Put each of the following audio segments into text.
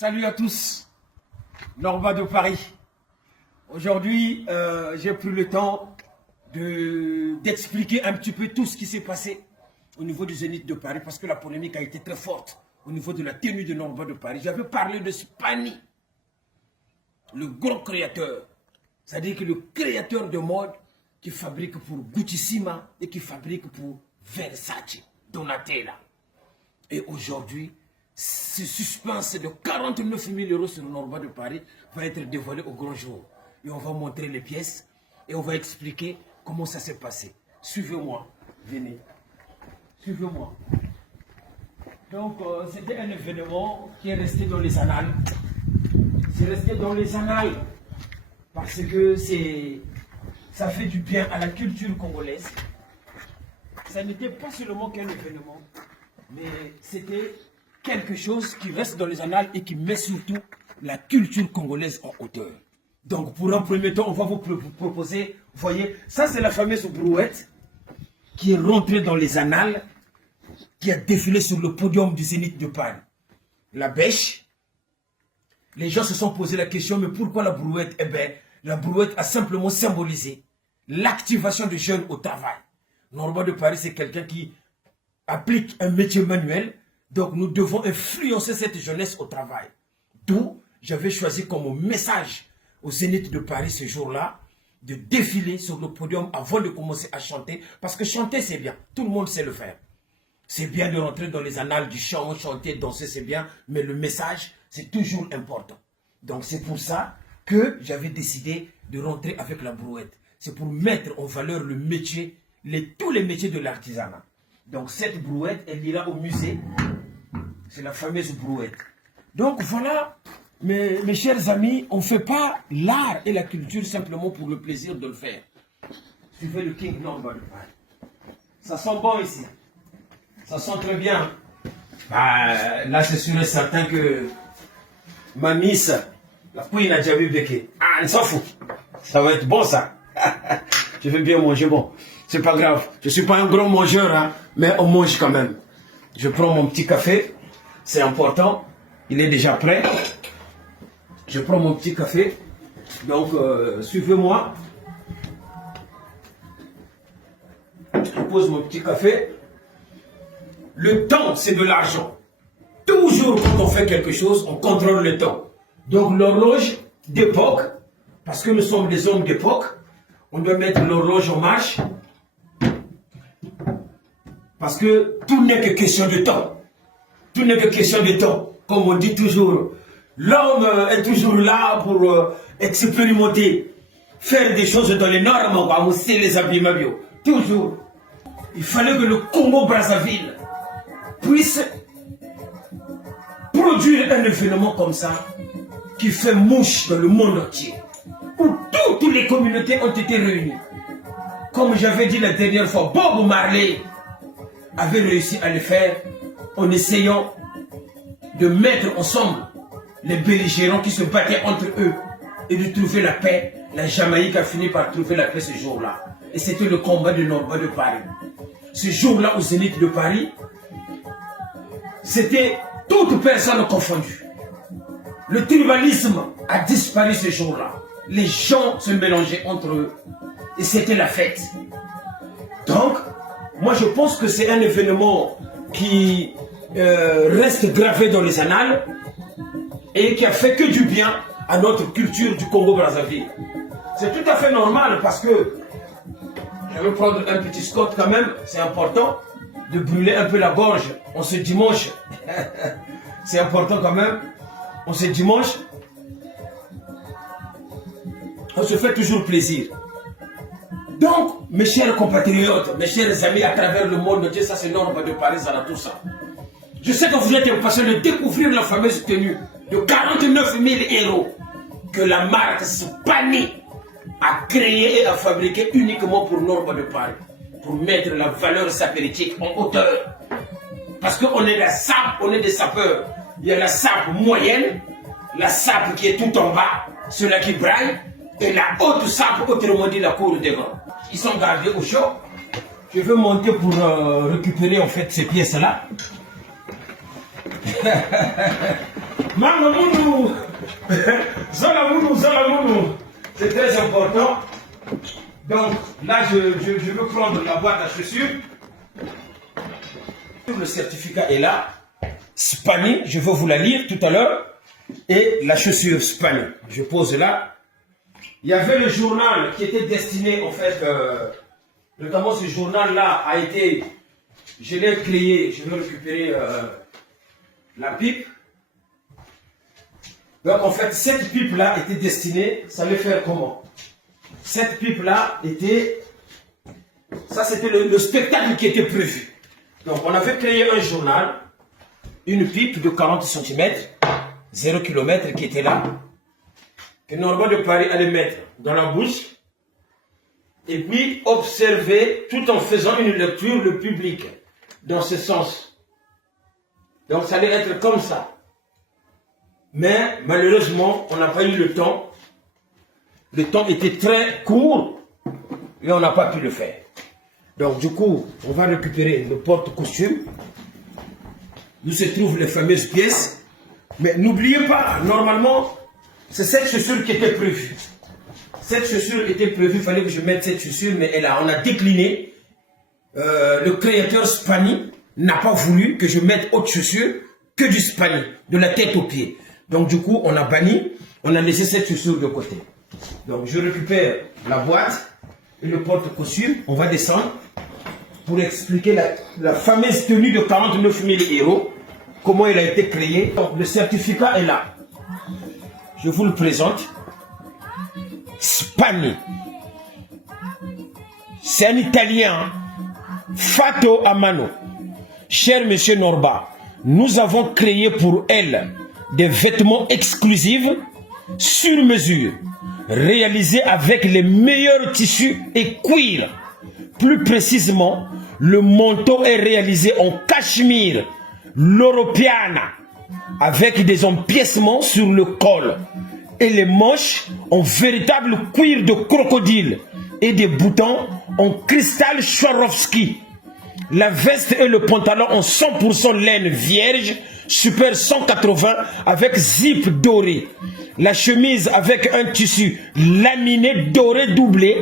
Salut à tous, Norma de Paris. Aujourd'hui, j'ai pris le temps d'expliquer un petit peu tout ce qui s'est passé au niveau du Zénith de Paris parce que la polémique a été très forte au niveau de la tenue de Norma de Paris. J'avais parlé de Spani, le gros créateur, c'est-à-dire que le créateur de mode qui fabrique pour Gucci-Sima et qui fabrique pour Versace, Donatella. Et aujourd'hui, ce suspense de 49 000 € sur Norma de Paris va être dévoilé au grand jour. Et on va montrer les pièces et on va expliquer comment ça s'est passé. Suivez-moi, venez. Suivez-moi. Donc, c'était un événement qui est resté dans les annales. C'est resté dans les annales parce que ça fait du bien à la culture congolaise. Ça n'était pas seulement qu'un événement, mais c'était quelque chose qui reste dans les annales et qui met surtout la culture congolaise en hauteur. Donc pour un premier temps, on va vous proposer, vous voyez, ça c'est la fameuse brouette qui est rentrée dans les annales, qui a défilé sur le podium du Zénith de Paris. La bêche, les gens se sont posé la question, mais pourquoi la brouette? Eh bien, la brouette a simplement symbolisé l'activation des jeunes au travail. Norma de Paris, c'est quelqu'un qui applique un métier manuel. Donc nous devons influencer cette jeunesse au travail. D'où j'avais choisi comme message au Zénith de Paris ce jour-là de défiler sur le podium avant de commencer à chanter. Parce que chanter c'est bien, tout le monde sait le faire. C'est bien de rentrer dans les annales du chant, chanter, danser c'est bien, mais le message c'est toujours important. Donc c'est pour ça que j'avais décidé de rentrer avec la brouette. C'est pour mettre en valeur le métier, tous les métiers de l'artisanat. Donc cette brouette, elle ira au musée. C'est la fameuse brouette. Donc voilà, mes chers amis, on ne fait pas l'art et la culture simplement pour le plaisir de le faire. Suivez le King Norma de Paris. Ça sent bon ici. Ça sent très bien. Bah, là, c'est sûr et certain que ma niece, la Queen a déjà vu Beke. Ah, elle s'en fout. Ça va être bon ça. Je vais bien manger, bon. C'est pas grave. Je ne suis pas un grand mangeur, hein, mais on mange quand même. Je prends mon petit café. C'est important. Il est déjà prêt. Je prends mon petit café. Donc, suivez-moi. Je pose mon petit café. Le temps, c'est de l'argent. Toujours quand on fait quelque chose, on contrôle le temps. Donc, l'horloge d'époque, parce que nous sommes des hommes d'époque, on doit mettre l'horloge en marche. Parce que tout n'est que question de temps. Tout n'est que question de temps. Comme on dit toujours, l'homme est toujours là pour expérimenter, faire des choses dans les normes, mousser les habits mabio. Toujours. Il fallait que le Congo-Brazzaville puisse produire un événement comme ça qui fait mouche dans le monde entier. Où toutes les communautés ont été réunies. Comme j'avais dit la dernière fois, Bob Marley avait réussi à le faire en essayant de mettre ensemble les belligérants qui se battaient entre eux et de trouver la paix. La Jamaïque a fini par trouver la paix ce jour-là. Et c'était le combat de Norma de Paris. Ce jour-là au Zénith de Paris, c'était toutes personnes confondues. Le tribalisme a disparu ce jour-là. Les gens se mélangeaient entre eux et c'était la fête. Donc, moi je pense que c'est un événement qui reste gravé dans les annales et qui a fait que du bien à notre culture du Congo-Brazzaville. C'est tout à fait normal parce que je vais prendre un petit scotch quand même, c'est important de brûler un peu la gorge en ce dimanche. C'est important quand même, en ce dimanche. On se fait toujours plaisir. Donc, mes chers compatriotes, mes chers amis à travers le monde entier, ça c'est Norma de Paris, ça tout ça. Je sais que vous êtes impatients de découvrir la fameuse tenue de 49 000 € que la marque Spani a créée et a fabriquée uniquement pour Norma de Paris, pour mettre la valeur sapéritique en hauteur. Parce qu'on est la sape, on est des sapeurs. Il y a la sape moyenne, la sape qui est tout en bas, celle-là qui braille, et la haute sape, autrement dit la cour des grands. Ils sont gardés au chaud. Je vais monter pour récupérer en fait ces pièces-là. Mamamoudou. Zalamoudou. C'est très important. Donc là, je veux prendre la boîte à chaussures. Le certificat est là. Spani, je vais vous la lire tout à l'heure. Et la chaussure Spani. Je pose là. Il y avait le journal qui était destiné, en fait, notamment ce journal-là a été, je l'ai créé, je vais récupérer la pipe. Donc en fait, cette pipe-là était destinée, ça allait faire comment? Cette pipe-là était, ça c'était le spectacle qui était prévu. Donc on avait créé un journal, une pipe de 40 cm, 0 km qui était là, que Norma de Paris allait mettre dans la bouche, et puis observer tout en faisant une lecture le public, dans ce sens. Donc ça allait être comme ça. Mais malheureusement, on n'a pas eu le temps. Le temps était très court et on n'a pas pu le faire. Donc du coup, on va récupérer le porte-costume, où se trouvent les fameuses pièces. Mais n'oubliez pas, normalement, c'est cette chaussure qui était prévue. Cette chaussure était prévue, il fallait que je mette cette chaussure, mais on a décliné. Le créateur Spani n'a pas voulu que je mette autre chaussure que du Spani, de la tête aux pieds. Donc du coup, on a banni, on a laissé cette chaussure de côté. Donc je récupère la boîte et le porte-costume, on va descendre pour expliquer la fameuse tenue de 49 000 €, comment elle a été créée. Donc le certificat est là. Je vous le présente. Spani. C'est un Italien. Fato Amano. Cher monsieur Norba, nous avons créé pour elle des vêtements exclusifs sur mesure, réalisés avec les meilleurs tissus et cuir. Plus précisément, le manteau est réalisé en cachemire, l'europiana, avec des empiècements sur le col, et les manches en véritable cuir de crocodile et des boutons en cristal Swarovski. La veste et le pantalon en 100% laine vierge, super 180 avec zip doré. La chemise avec un tissu laminé doré doublé,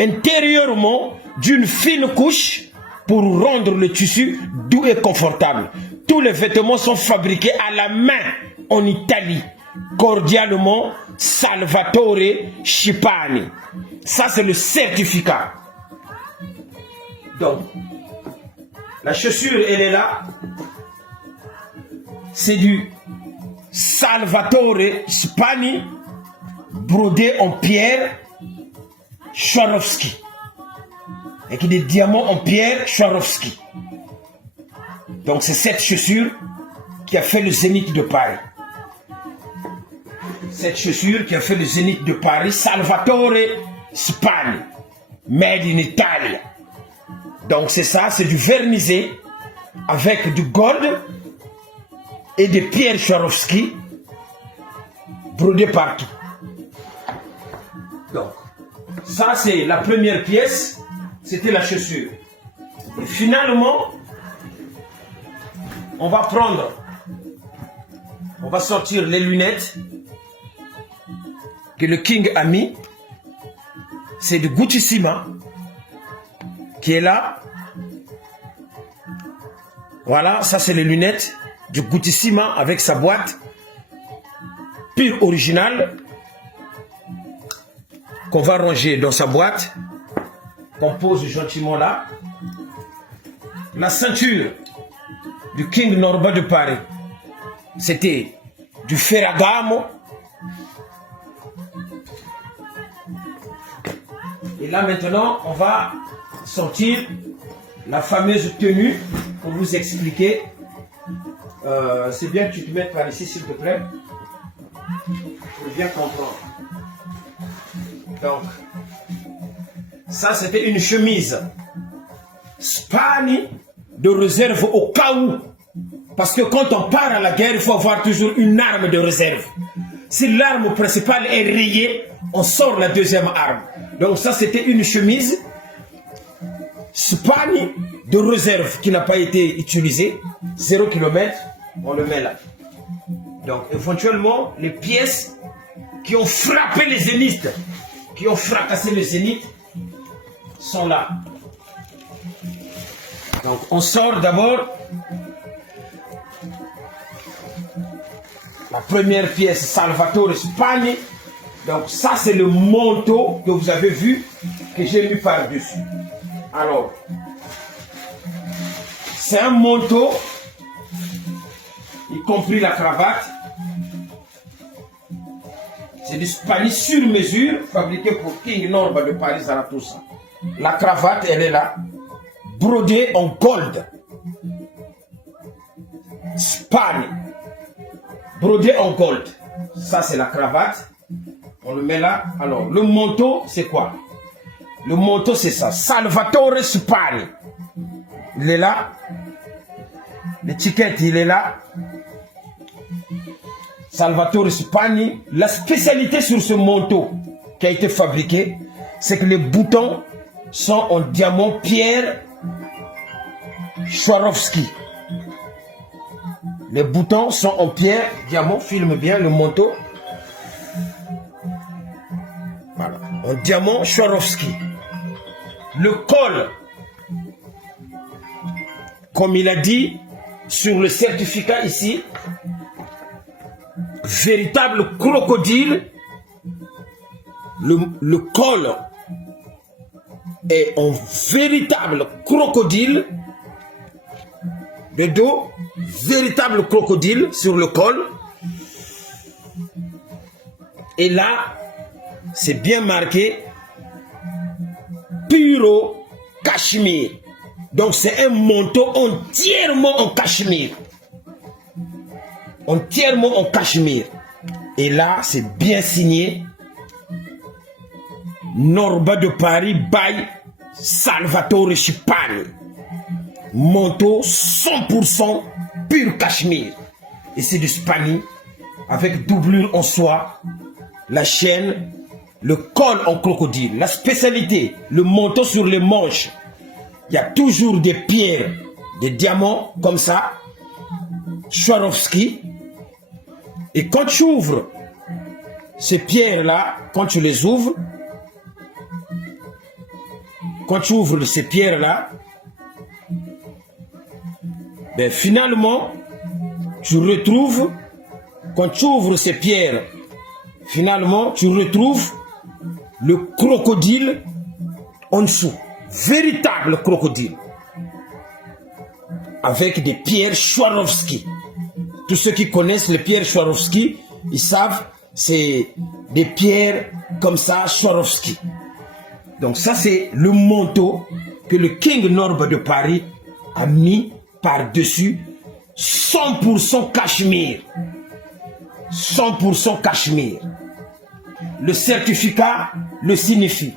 intérieurement d'une fine couche pour rendre le tissu doux et confortable. Tous les vêtements sont fabriqués à la main en Italie. Cordialement, Salvatore Schipani. Ça, c'est le certificat. Donc, la chaussure, elle est là. C'est du Salvatore Schipani, brodé en pierre Swarovski. Avec des diamants en pierre Swarovski. Donc, c'est cette chaussure qui a fait le Zénith de Paris. Cette chaussure qui a fait le Zénith de Paris, Salvatore Schipani, made in Italy. Donc c'est ça, c'est du vernisé avec du gold et des pierres Swarovski brodées partout. Donc ça c'est la première pièce, c'était la chaussure. Et finalement, on va sortir les lunettes que le King a mis. C'est de Gucci-Sima qui est là. Voilà, ça c'est les lunettes du Gucci-Sima avec sa boîte pure originale qu'on va ranger dans sa boîte, qu'on pose gentiment là. La ceinture du King Norba de Paris, c'était du Ferragamo. Et là maintenant, on va sortir la fameuse tenue pour vous expliquer. C'est bien que tu te mettes par ici, s'il te plaît, pour bien comprendre. Donc, ça c'était une chemise Spani de réserve au cas où. Parce que quand on part à la guerre, il faut avoir toujours une arme de réserve. Si l'arme principale est rayée, on sort la deuxième arme. Donc ça c'était une chemise Spani de réserve qui n'a pas été utilisée. 0 km, on le met là. Donc, éventuellement, les pièces qui ont frappé les zéniths, qui ont fracassé le zénith, sont là. Donc, on sort d'abord la première pièce, Salvatore Spagni. Donc, ça, c'est le manteau que vous avez vu, que j'ai mis par-dessus. Alors, c'est un manteau, y compris la cravate. C'est du Spagni sur mesure, fabriqué pour King Norba de Paris Zarathoustra. La cravate, elle est là, brodée en gold. Spagni, brodée en gold. Ça, c'est la cravate. On le met là. Alors, le manteau, c'est quoi? Le manteau, c'est ça. Salvatore Spagni. Il est là. L'étiquette, il est là. Salvatore Spagni. La spécialité sur ce manteau qui a été fabriqué, c'est que les boutons sont en diamant Pierre Swarovski. Les boutons sont en pierre diamant. Filme bien le manteau. Voilà. En diamant Swarovski. Le col, comme il a dit sur le certificat ici, véritable crocodile. Le col est en véritable crocodile. Le dos, véritable crocodile sur le col. Et là, c'est bien marqué Puro Cachemire. Donc c'est un manteau entièrement en cachemire. Entièrement en cachemire. Et là, c'est bien signé Norba de Paris by Salvatore Spagni. Manteau 100% pur cachemire. Et c'est du Spagni avec doublure en soie, la chaîne, le col en crocodile. La spécialité, le manteau sur les manches. Il y a toujours des pierres, des diamants comme ça, Swarovski. Et quand tu ouvres ces pierres-là, quand tu les ouvres, quand tu ouvres ces pierres-là, ben finalement, tu retrouves, quand tu ouvres ces pierres, finalement, tu retrouves le crocodile en dessous. Véritable crocodile. Avec des pierres Swarovski. Tous ceux qui connaissent les pierres Swarovski, ils savent, c'est des pierres comme ça, Swarovski. Donc ça, c'est le manteau que le King Norba de Paris a mis par-dessus 100% cachemire. 100% cachemire. Le certificat le signifie.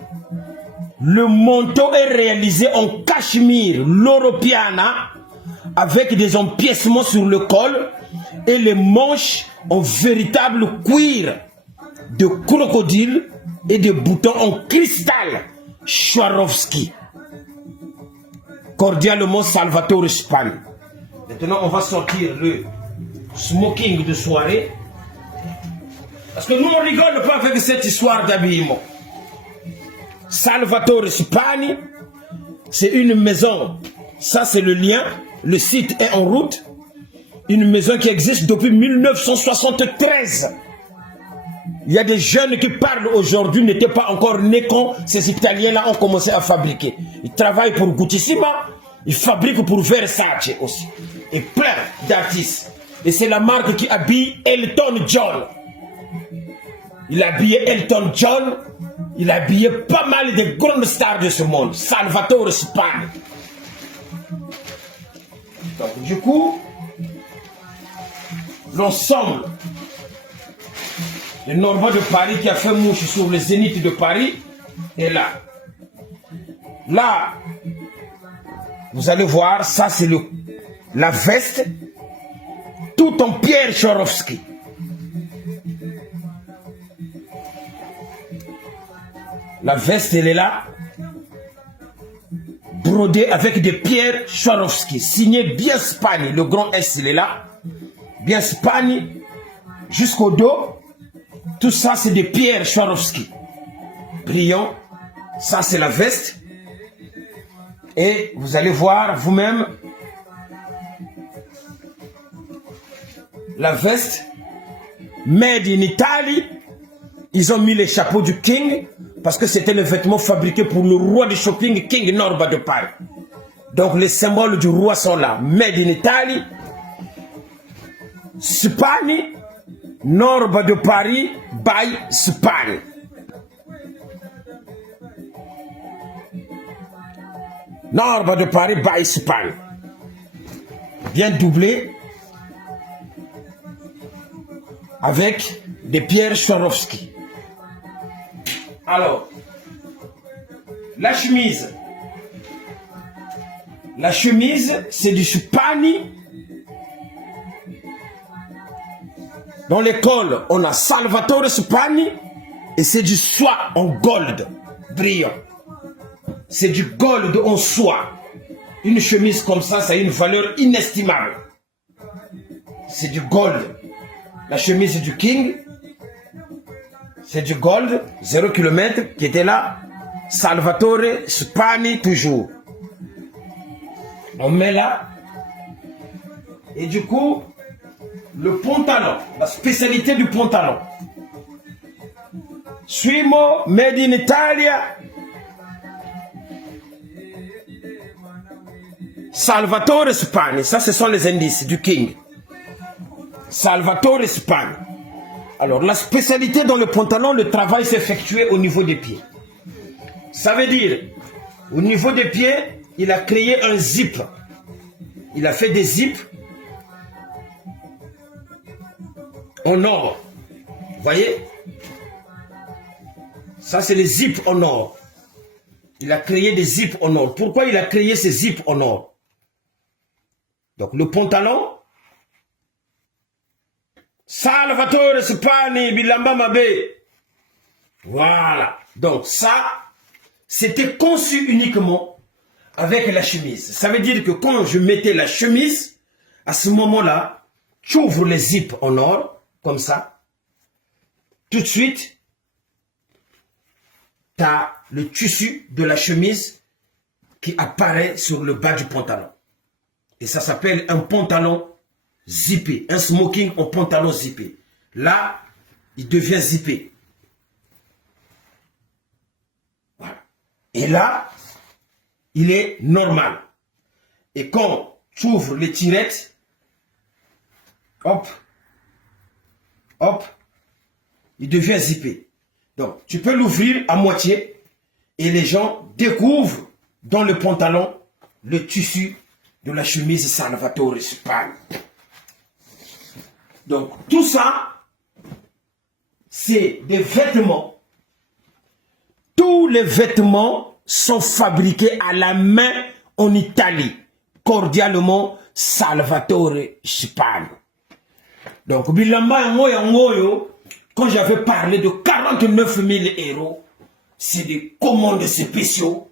Le manteau est réalisé en cachemire l'Europiana avec des empiècements sur le col et les manches en véritable cuir de crocodile et des boutons en cristal Swarovski. Cordialement Salvatore Spagni. Maintenant, on va sortir le smoking de soirée. Parce que nous, on rigole pas avec cette histoire d'habillement. Salvatore Spagni, c'est une maison. Ça, c'est le lien. Le site est en route. Une maison qui existe depuis 1973. Il y a des jeunes qui parlent aujourd'hui, n'étaient pas encore nés quand ces Italiens-là ont commencé à fabriquer. Ils travaillent pour Guttissima, ils fabriquent pour Versace aussi. Et plein d'artistes. Et c'est la marque qui habille Elton John. Il a habillé Elton John, il a habillé pas mal de grandes stars de ce monde. Salvatore Spagni. Donc du coup, l'ensemble le Norba de Paris qui a fait mouche sur le zénith de Paris est là. Là, vous allez voir, ça c'est la veste, tout en pierre Swarovski. La veste, elle est là, brodée avec des pierres Swarovski, signé bien Spagni, le grand S, il est là, bien Spagni, jusqu'au dos. Tout ça, c'est des pierres Swarovski. Brillant. Ça, c'est la veste. Et vous allez voir vous-même la veste. Made in Italy. Ils ont mis les chapeaux du King parce que c'était le vêtement fabriqué pour le roi du shopping, King Norba de Paris. Donc les symboles du roi sont là. Made in Italy. Spani. Norba de Paris by Spani. Norba de Paris by Spani. Bien doublé avec des pierres Swarovski. Alors, la chemise. La chemise, c'est du Spani. Dans l'école, on a Salvatore Spani et c'est du soie en gold brillant. C'est du gold en soie. Une chemise comme ça a une valeur inestimable. C'est du gold. La chemise du King, c'est du gold, 0 km qui était là. Salvatore Spani toujours. On met là. Et du coup, le pantalon, la spécialité du pantalon. Suimo, made in Italia. Salvatore Spani, ça ce sont les indices du King. Salvatore Spani. Alors la spécialité dans le pantalon, le travail s'effectuait au niveau des pieds. Ça veut dire, au niveau des pieds, il a créé un zip. Il a fait des zips en or. Vous voyez? Ça c'est les zips en or. Il a créé des zips en or. Pourquoi il a créé ces zips en or? Donc le pantalon, Salvatore Spani, Bilamba Mabé. Voilà. Donc ça, c'était conçu uniquement avec la chemise. Ça veut dire que quand je mettais la chemise, à ce moment-là, tu ouvres les zips en or, comme ça. Tout de suite, tu as le tissu de la chemise qui apparaît sur le bas du pantalon. Et ça s'appelle un pantalon zippé, un smoking en pantalon zippé. Là, il devient zippé. Voilà. Et là, il est normal. Et quand tu ouvres les tirettes, hop, hop, il devient zippé. Donc, tu peux l'ouvrir à moitié et les gens découvrent dans le pantalon le tissu de la chemise Salvatore Spani. Donc, tout ça, c'est des vêtements. Tous les vêtements sont fabriqués à la main en Italie. Cordialement, Salvatore Spani. Donc, Bilamba Ngoyo, quand j'avais parlé de 49 000 euros, c'est des commandes spéciaux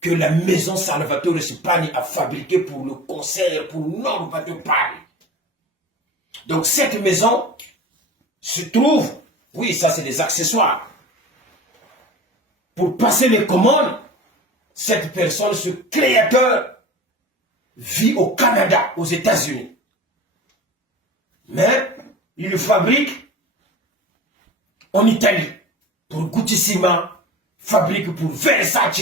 que la maison Salvatore Spani a fabriqué pour le concert, pour Norba de Paris. Donc cette maison se trouve, oui, ça c'est des accessoires. Pour passer les commandes, cette personne, ce créateur, vit au Canada, aux États-Unis. Mais il le fabrique en Italie, pour Guttissima, fabrique pour Versace,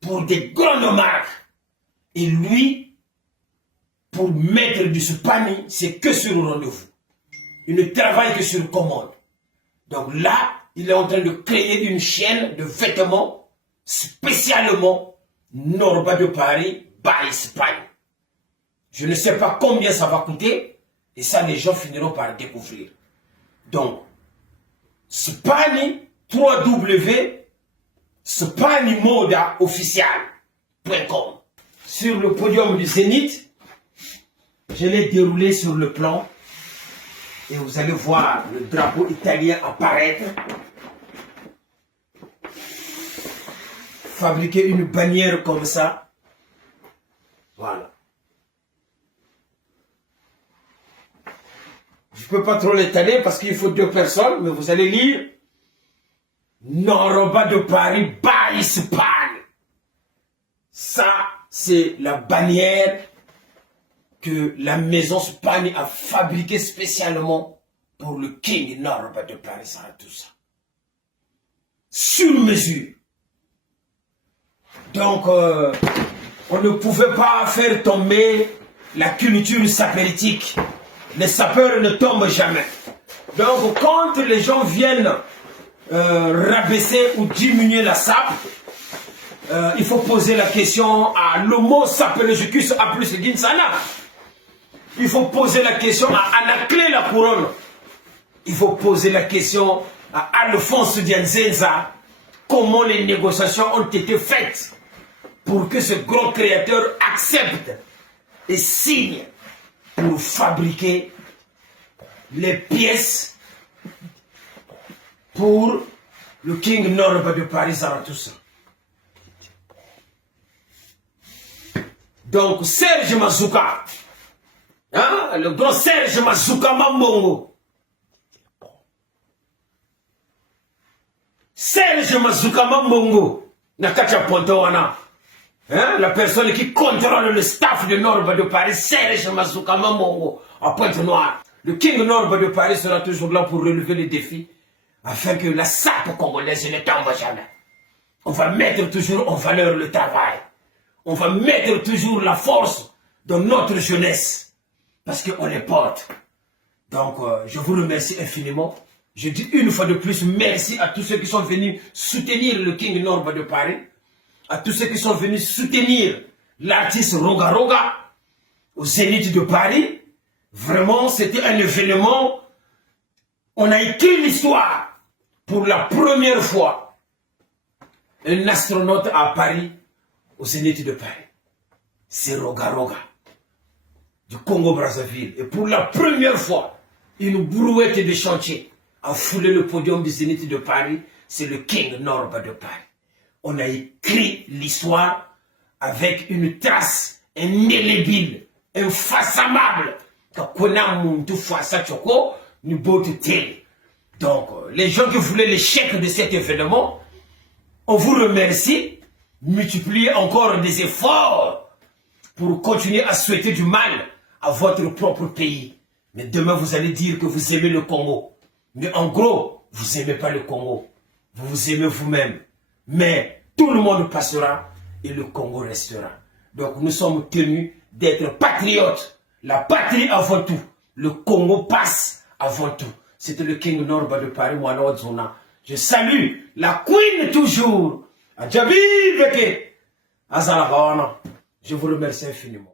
pour des grandes marques. Et lui, pour mettre du Spani, c'est que sur rendez-vous. Il ne travaille que sur commande. Donc là, il est en train de créer une chaîne de vêtements spécialement Norba de Paris by Spani. Je ne sais pas combien ça va coûter et ça les gens finiront par découvrir. Donc, Spani, www.spanimodaofficial.com. Sur le podium du Zénith, je l'ai déroulé sur le plan et vous allez voir le drapeau italien apparaître. Fabriquer une bannière comme ça. Voilà. Je ne peux pas trop l'étaler parce qu'il faut 2 personnes, mais vous allez lire. Noroba de Paris by Spagne. Ça, c'est la bannière que la maison Spagne a fabriquée spécialement pour le King Noroba de Paris, ça tout ça. Sur mesure. Donc, on ne pouvait pas faire tomber la culture sapéritique. Les sapeurs ne tombent jamais. Donc, quand les gens viennent rabaisser ou diminuer la sape, il faut poser la question à l'homo sapelogicus A plus Ginsana. Il faut poser la question à Anaclé la couronne. Il faut poser la question à Alphonse Dianzenza. Comment les négociations ont été faites pour que ce grand créateur accepte et signe pour fabriquer les pièces pour le King Noroba de Paris Zarathustra. Donc Serge Mazouka, hein, le grand Serge Mazouka Mambongo, Serge Mazouka Mambongo, Nakacha Pontowana, hein, la personne qui contrôle le staff de Noroba de Paris, Serge Mazouka Mambongo, à Pointe-Noire. Le King Noroba de Paris sera toujours là pour relever les défis, afin que la sape congolaise ne tombe jamais. On va mettre toujours en valeur le travail. On va mettre toujours la force dans notre jeunesse, parce qu'on les porte. Donc, je vous remercie infiniment. Je dis une fois de plus merci à tous ceux qui sont venus soutenir le King Noroba de Paris, à tous ceux qui sont venus soutenir l'artiste Roga Roga au Zénith de Paris. Vraiment, c'était un événement. On a écrit l'histoire pour la première fois. Un astronaute à Paris, au Zénith de Paris. C'est Roga Roga, du Congo-Brazzaville. Et pour la première fois, une brouette de chantier a foulé le podium du Zénith de Paris. C'est le King Noroba de Paris. On a écrit l'histoire avec une trace indélébile, infaçonnable. Donc, les gens qui voulaient l'échec de cet événement, on vous remercie. Multipliez encore des efforts pour continuer à souhaiter du mal à votre propre pays. Mais demain, vous allez dire que vous aimez le Congo. Mais en gros, vous n'aimez pas le Congo. Vous vous aimez vous-même. Mais tout le monde passera et le Congo restera. Donc, nous sommes tenus d'être patriotes. La patrie avant tout. Le Congo passe avant tout. C'était le King Noroba de Paris, Moana Zona. Je salue la Queen toujours. Adjabi Beke. Azala. Je vous remercie infiniment.